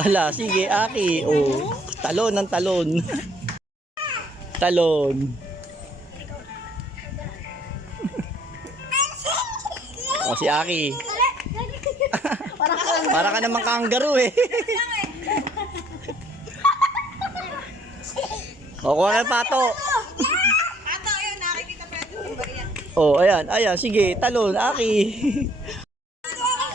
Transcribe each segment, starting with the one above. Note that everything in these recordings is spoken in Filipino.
Ala, sige, Aki. Oh, talon ng talon. Talon. Oh, si Aki. Para ka namang kangaroo eh. O, kuha ka ng pato. Pato, ayun, nakikita pa yung bariya. Oh, ayan, ayan, sige, talon, Aki.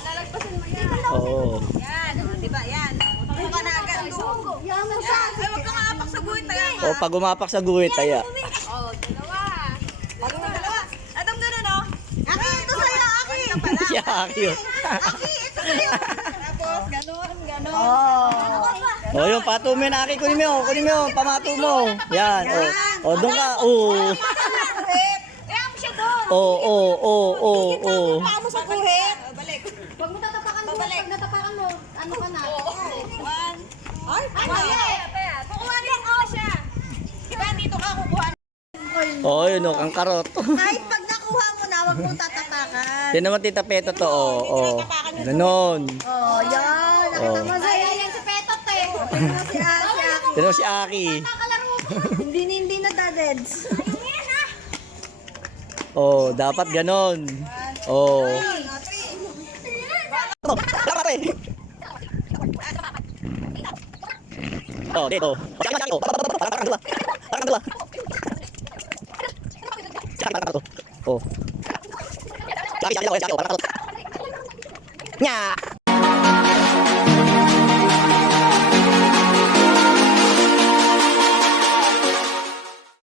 Lalagpasan mo yan. Oo. Yan, di ba? Yan. Kung ka na agad doon. Yan. Ay, huwag ka nga apak sa guhit. Kaya nga. O, pag umapak sa guhit, aya. Oh, dalawa. Dalawa. At ang gano'n, no? Aki, ito sa'yo, Aki. Si Aki yun. Aki, ito sa'yo. Tapos, gano'n. O, yung pato mo yun, Aki, kunin mo yun, pamato mo. Yan, o. O, doon ka, o. Kaya mo siya doon. O. Paa mo sa guhit. Balik. Huwag mo tatapakan mo. Pag natapakan mo, ano ka na? One. Ay, mali. Kukuhanin ko siya. Diba, dito ka kukuha. O, yun, o, ang karot. Kahit pag nakuha mo na, huwag mo tatapakan. Yan naman, Tita Peto to, o. Ganon. Oh, yan. O. Ayan si Petot eh. Si Asya. Yan naman si Aki. Hindi na dadeds. O, dapat ganon. O. Oh, dito. Oh.